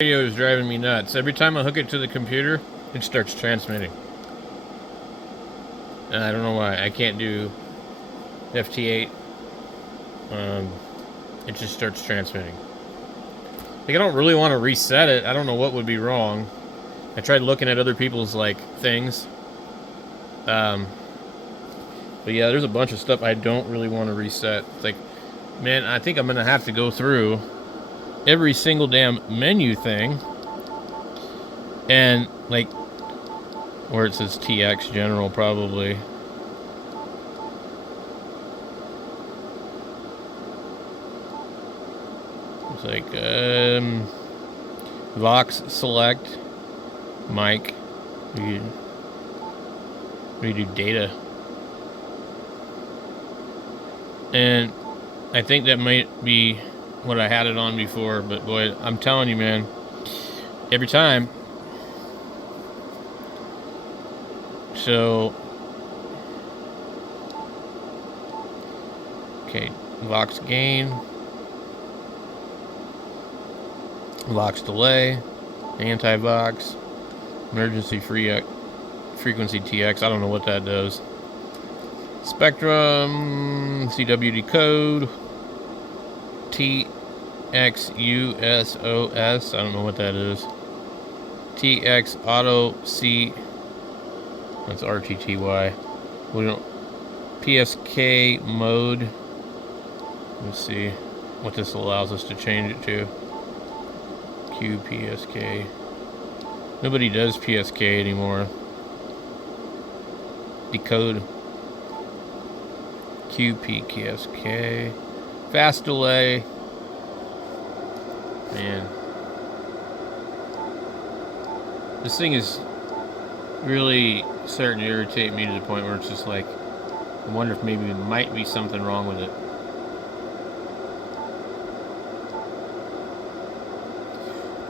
Radio is driving me nuts. Every time I hook it to the computer, it starts transmitting. I don't know why. I can't do Ft8. It just starts transmitting. Like, I don't really want to reset it. I don't know what would be wrong. I tried looking at other people's, like, things. But yeah, there's a bunch of stuff I don't really want to reset. It's like, man, I think I'm going to have to go through every single damn menu thing. And, like, where it says TX General, probably. It's like, Vox Select, Mic. We do data. And I think that might be what I had it on before, but boy, I'm telling you, man, every time. So, okay, Vox gain, Vox delay, anti-Vox, emergency frequency TX. I don't know what that does. Spectrum, CWD code, TXUSOS. I don't know what that is. TX auto C. That's RTTY. We don't. PSK mode. Let's see what this allows us to change it to. QPSK. Nobody does PSK anymore. Decode. QPKSK. Fast delay. Man. This thing is really starting to irritate me to the point where it's just like, I wonder if maybe there might be something wrong with it.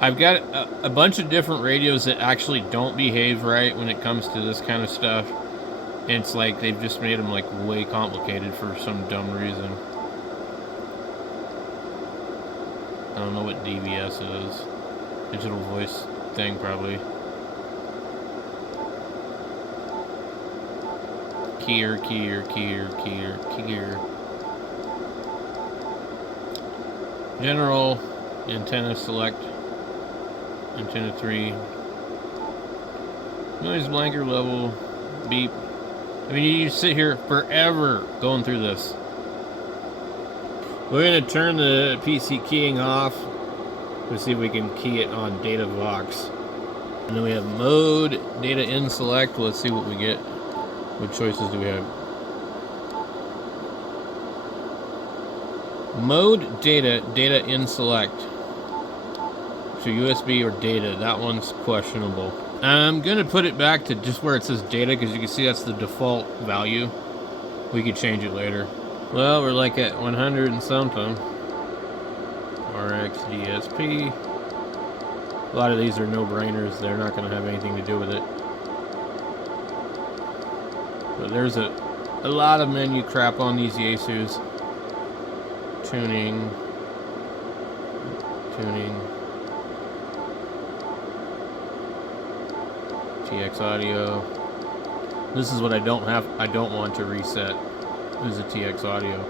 I've got a bunch of different radios that actually don't behave right when it comes to this kind of stuff. And it's like they've just made them like way complicated for some dumb reason. I don't know what DVS is. Digital voice thing, probably. Keyer. General, antenna select, antenna 3. Noise blanker level, beep. I mean, you sit here forever going through this. We're going to turn the PC keying off. Let's see if we can key it on data Vox. And then we have mode, data in select. Let's see what we get. What choices do we have? Mode, data in select. So USB or data, that one's questionable. I'm going to put it back to just where it says data, because you can see that's the default value. We could change it later. Well, we're like at 100 and something. RX DSP. A lot of these are no-brainers. They're not going to have anything to do with it. But there's a lot of menu crap on these Yaesus. Tuning. TX audio. This is what I don't want to reset. This is a TX audio.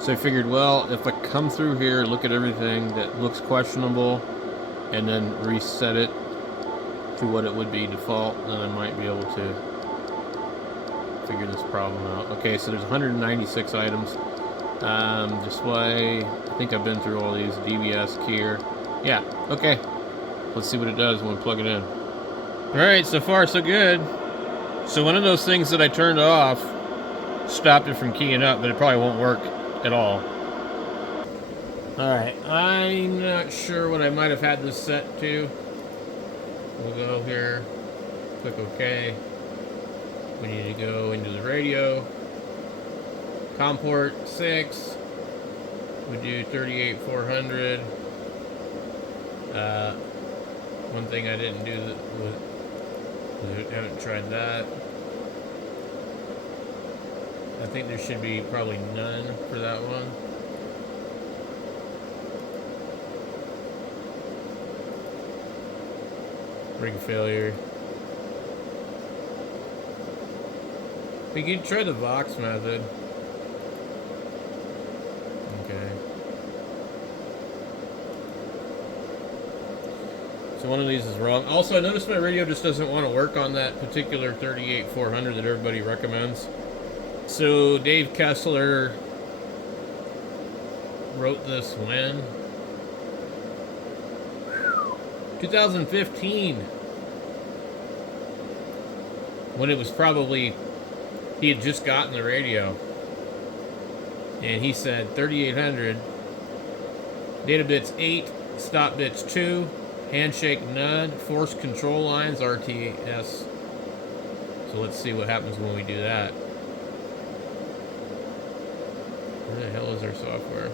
So I figured, well, if I come through here, look at everything that looks questionable, and then reset it to what it would be default, then I might be able to figure this problem out. Okay, so there's 196 items. Display. I think I've been through all these. DBS, keyer. Yeah, okay. Let's see what it does when we plug it in. Alright, so far so good. So one of those things that I turned off stopped it from keying up, but it probably won't work at all. Alright, I'm not sure what I might have had this set to. We'll go here, click OK. We need to go into the radio. COM port 6. We do 38400. One thing I didn't do was I haven't tried that. I think there should be probably none for that one. ring failure. We could try the Vox method. Okay. So one of these is wrong. Also, I noticed my radio just doesn't want to work on that particular 38400 that everybody recommends. So Dave Kessler wrote this when? 2015. When it was probably, he had just gotten the radio. And he said 3800, data bits 8, stop bits 2, handshake none, force control lines RTS. So let's see what happens when we do that. Where the hell is our software?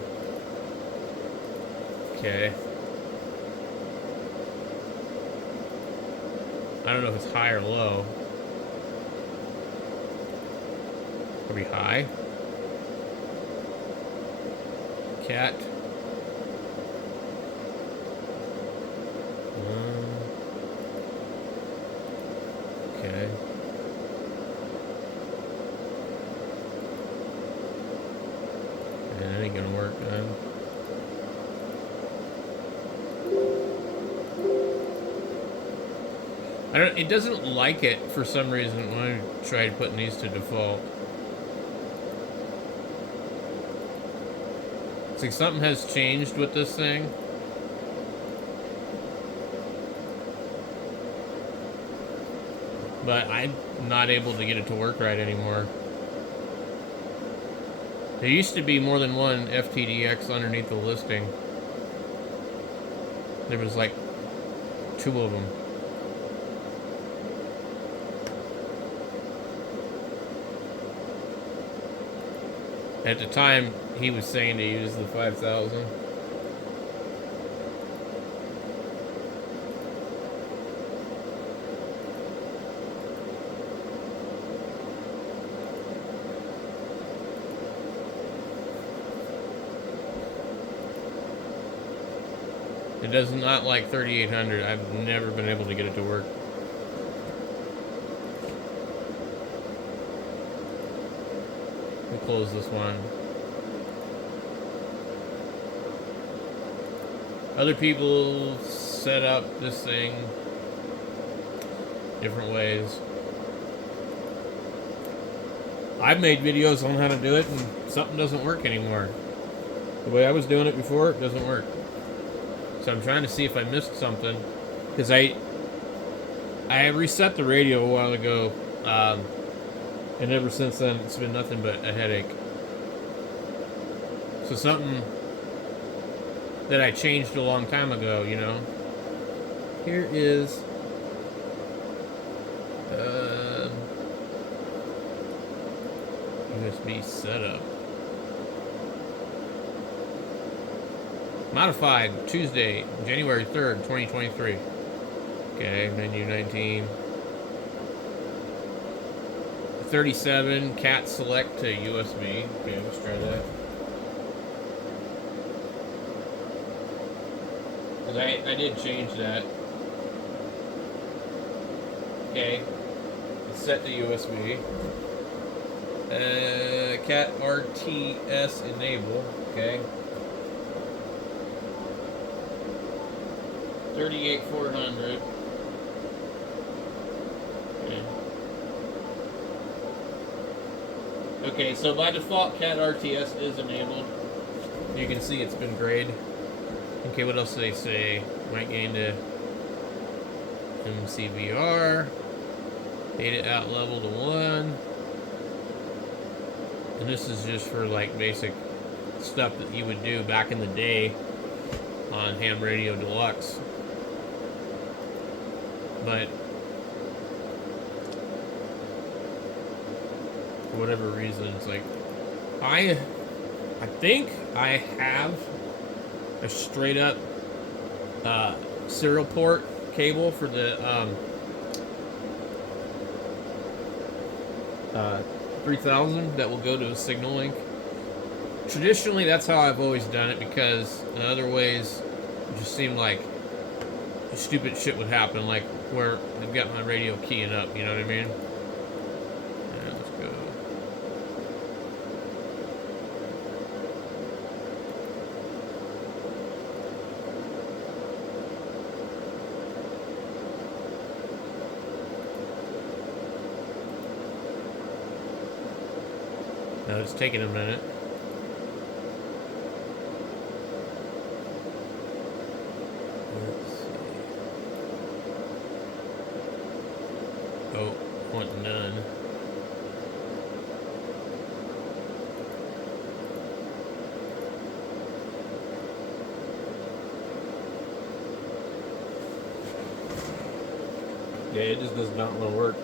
Okay. I don't know if it's high or low. Probably high. Cat. Okay. That ain't gonna work then. It doesn't like it for some reason when I tried putting these to default. It's like something has changed with this thing. But I'm not able to get it to work right anymore. There used to be more than one FTDX underneath the listing. There was like 2 of them. At the time, he was saying to use the 5000. It does not like 3800. I've never been able to get it to work. We'll close this one. Other people set up this thing different ways. I've made videos on how to do it and something doesn't work anymore. The way I was doing it before, it doesn't work. So I'm trying to see if I missed something. Because I reset the radio a while ago. And ever since then, it's been nothing but a headache. So something that I changed a long time ago, you know. Here is USB setup. Modified Tuesday, January 3rd, 2023. Okay, menu 19. 37, cat select to USB. Okay, let's try that. Because I did change that. Okay. It's set to USB. Cat RTS enable. Okay. 38400. Okay. Okay, so by default, Cat RTS is enabled. You can see it's been grayed. Okay, what else do they say? Might gain to MCVR. Data out level to 1. And this is just for like basic stuff that you would do back in the day on Ham Radio Deluxe. But for whatever reason, it's like I think I have a straight up serial port cable for the 3000 that will go to a signal link. Traditionally, that's how I've always done it, because in other ways it just seemed like stupid shit would happen, like where I've got my radio keying up, you know what I mean? Yeah, let's go. No, it's taking a minute. Let's see. Oh, want none. Yeah, it just does not want to work.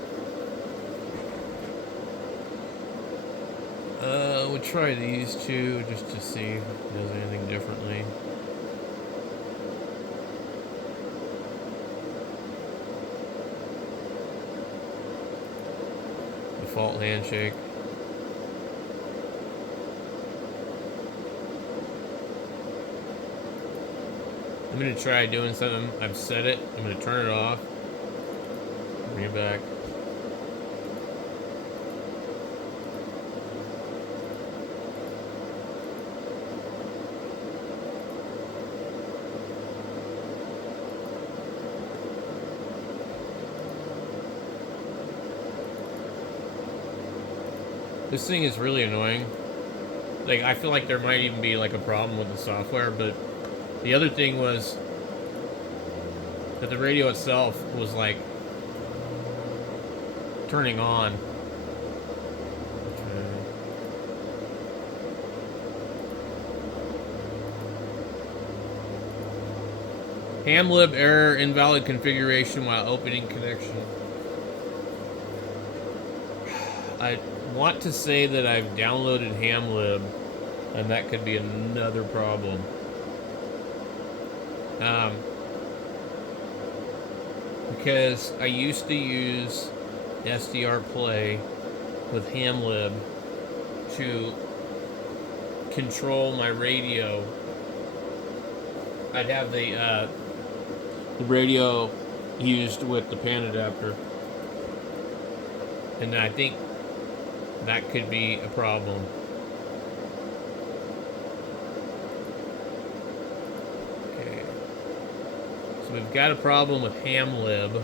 We'll try these two just to see if it does anything differently. Default handshake. I'm gonna try doing something. I've set it. I'm gonna turn it off. Bring it back. This thing is really annoying. Like, I feel like there might even be like a problem with the software, but the other thing was that the radio itself was like turning on. Hamlib error, invalid configuration while opening connection. I want to say that I've downloaded Hamlib, and that could be another problem. Because I used to use SDR Play with Hamlib to control my radio. I'd have the radio used with the pan adapter, and I think that could be a problem. Okay. So we've got a problem with Hamlib,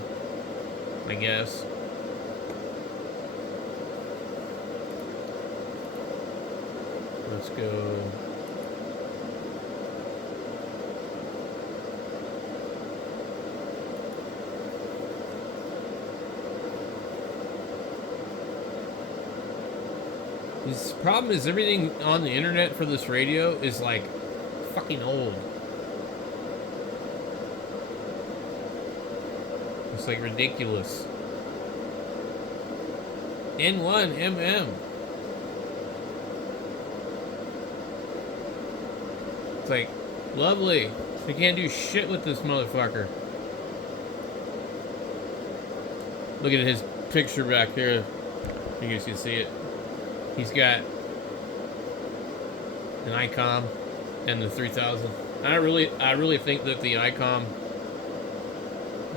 I guess. Let's go. This problem is everything on the internet for this radio is like fucking old. It's like ridiculous. N1MM. It's like, lovely. We can't do shit with this motherfucker. Look at his picture back here. You guys can see it. He's got an ICOM and the 3000. I really think that the ICOM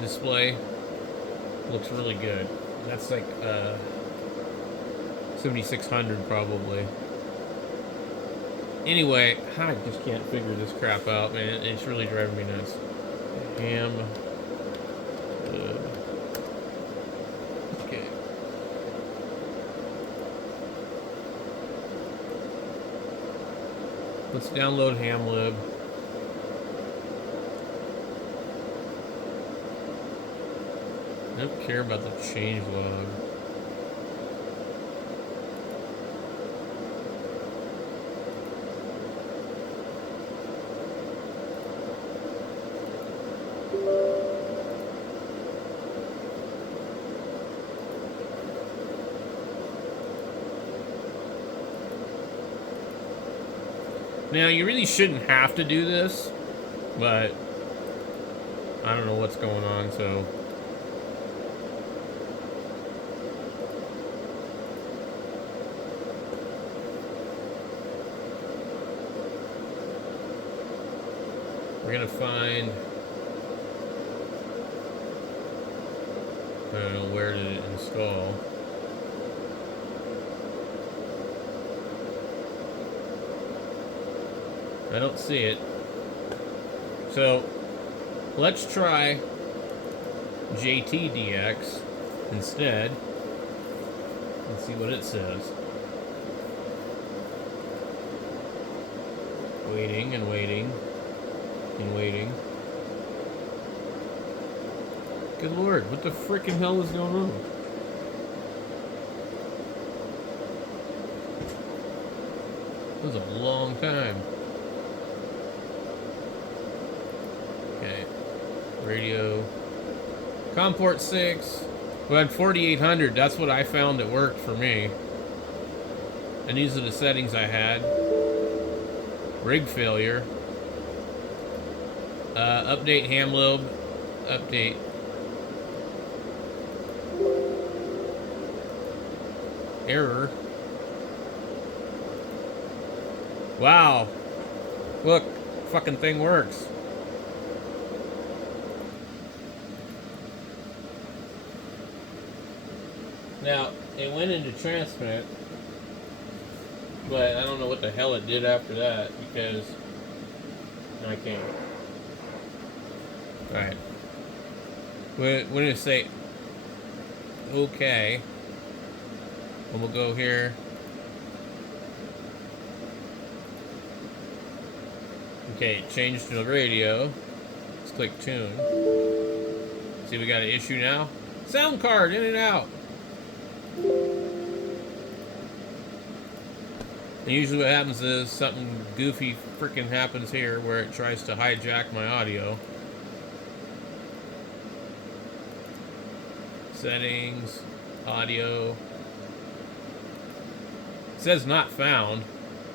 display looks really good. That's like 7600 probably. Anyway, I just can't figure this crap out, man. It's really driving me nuts. Okay. Let's download Hamlib. I don't care about the changelog. Now, you really shouldn't have to do this, but I don't know what's going on, so... We're gonna find I don't know where did it install. I don't see it. So let's try JTDX instead and see what it says. Waiting and waiting and waiting. Good lord, what the frickin' hell is going on? This was a long time. Okay. Radio. Comport 6. We had 4800. That's what I found that worked for me. And these are the settings I had. Rig failure. Update ham lobe. Update. Error. Wow. Look, fucking thing works. Now, it went into transmit, but I don't know what the hell it did after that because I can't. Alright. We're going to say okay. And we'll go here. Okay, change to the radio. Let's click tune. See, we got an issue now. Sound card in and out. And usually what happens is something goofy freaking happens here where it tries to hijack my audio. Settings, audio. It says not found.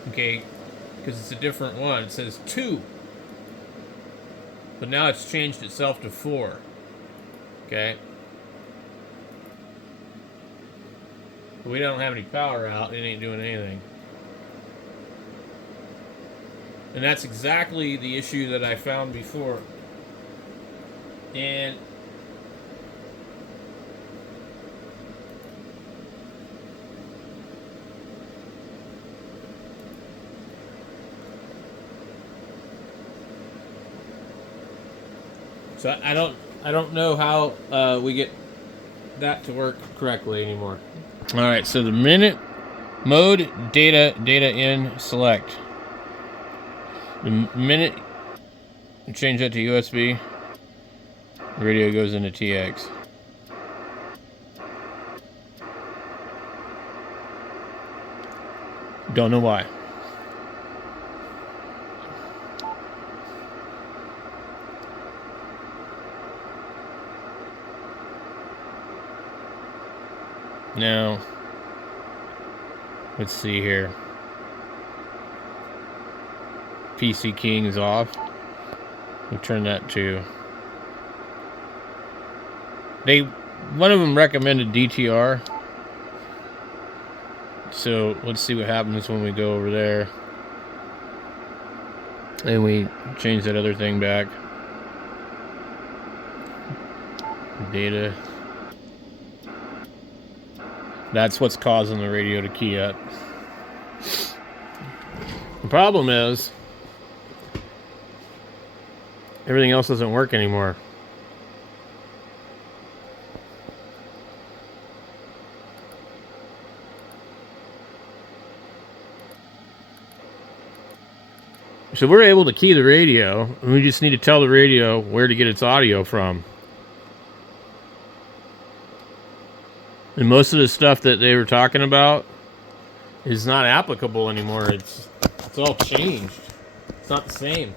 Okay, because it's a different one. It says 2. But now it's changed itself to 4. Okay. But we don't have any power out. It ain't doing anything. And that's exactly the issue that I found before. And so I don't know how we get that to work correctly anymore. All right, so the minute mode data in select. The minute you change that to USB, the radio goes into TX. Don't know why. Now, let's see here. PC keying is off. We'll turn that to. One of them recommended DTR. So let's see what happens when we go over there. And we change that other thing back. Data. That's what's causing the radio to key up. The problem is everything else doesn't work anymore. So we're able to key the radio, and we just need to tell the radio where to get its audio from. And most of the stuff that they were talking about is not applicable anymore. It's all changed. It's not the same.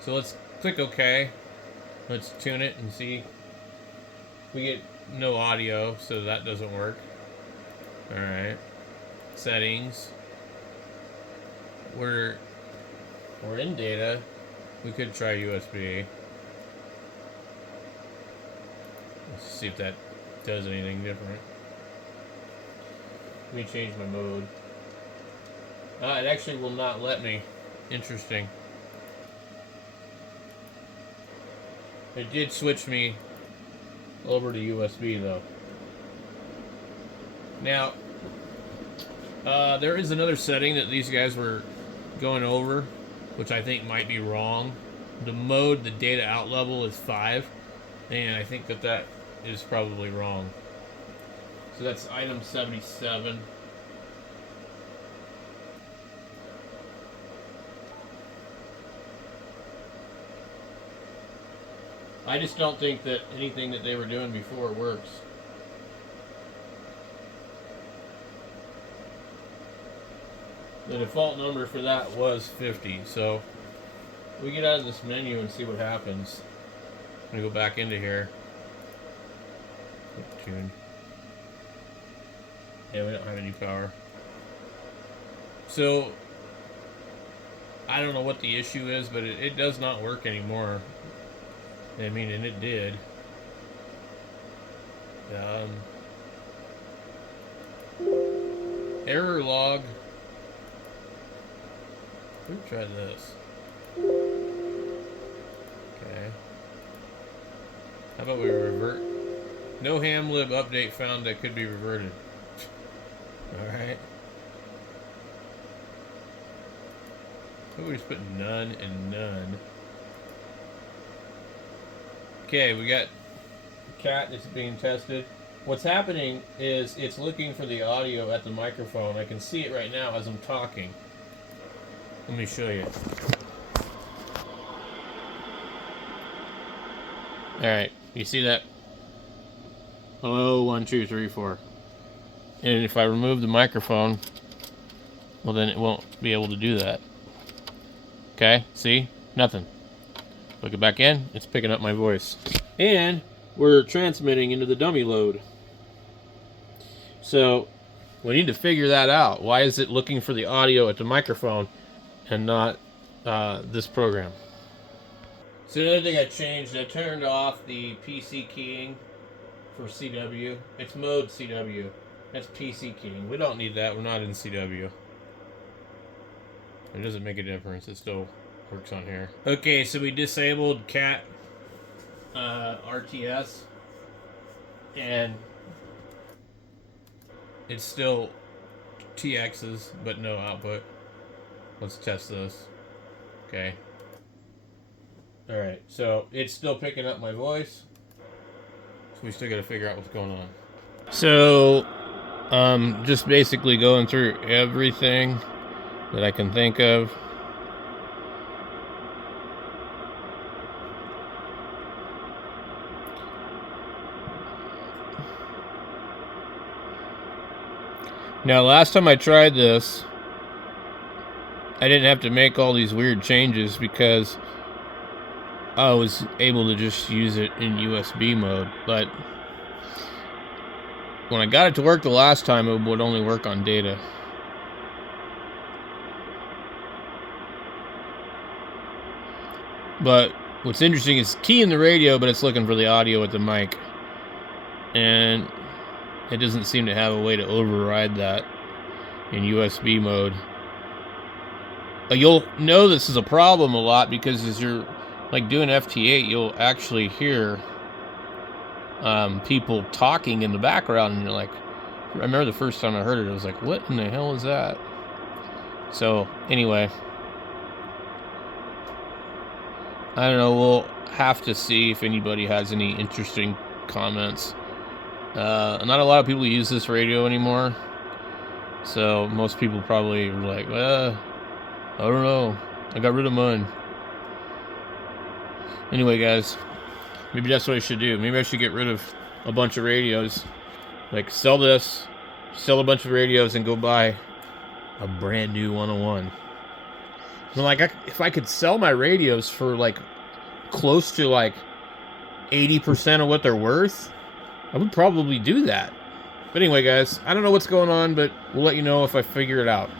So let's click OK. Let's tune it and see. We get no audio, so that doesn't work. Alright. Settings. We're in data. We could try USB. Let's see if that does anything different. Let me change my mode. It actually will not let me. Interesting. It did switch me over to USB though. Now, there is another setting that these guys were going over, which I think might be wrong. The mode, the data out level is 5, and I think that is probably wrong. So that's item 77. I just don't think that anything that they were doing before works. The default number for that was 50, so we get out of this menu and see what happens. I'm gonna go back into here. Tune. Yeah, we don't have any power. So I don't know what the issue is, but it does not work anymore. I mean, and it did. Error log. Let's try this. Okay. How about we revert? No hamlib update found that could be reverted. Alright. How about we just put none and none? Okay, we got cat that's being tested. What's happening is it's looking for the audio at the microphone. I can see it right now as I'm talking. Let me show you. Alright, you see that? Hello, 1, 2, 3, 4. And if I remove the microphone, well then it won't be able to do that. Okay, see? Nothing. Look it back in, it's picking up my voice. And we're transmitting into the dummy load. So we need to figure that out. Why is it looking for the audio at the microphone and not this program? So another thing I changed, I turned off the PC keying for CW. It's mode CW. That's PC keying. We don't need that. We're not in CW. It doesn't make a difference. It still works on here. Okay, so we disabled cat RTS, and it's still TXs, but no output. Let's test this. Okay. Alright, so it's still picking up my voice. So we still gotta figure out what's going on. So, just basically going through everything that I can think of. Now, last time I tried this, I didn't have to make all these weird changes because I was able to just use it in USB mode. But when I got it to work the last time, it would only work on data. But what's interesting is keying the radio, but it's looking for the audio at the mic. And it doesn't seem to have a way to override that in USB mode. You'll know this is a problem a lot because as you're like doing FT8, you'll actually hear people talking in the background, and you're like, I remember the first time I heard it, I was like, what in the hell is that? So anyway, I don't know, we'll have to see if anybody has any interesting comments. Not a lot of people use this radio anymore, so most people probably are like, I don't know, I got rid of mine. Anyway, guys, maybe that's what I should do. Maybe I should get rid of a bunch of radios. Like, sell this, sell a bunch of radios, and go buy a brand new 101. I mean, like, if I could sell my radios for, like, close to, like, 80% of what they're worth, I would probably do that. But anyway, guys, I don't know what's going on, but we'll let you know if I figure it out.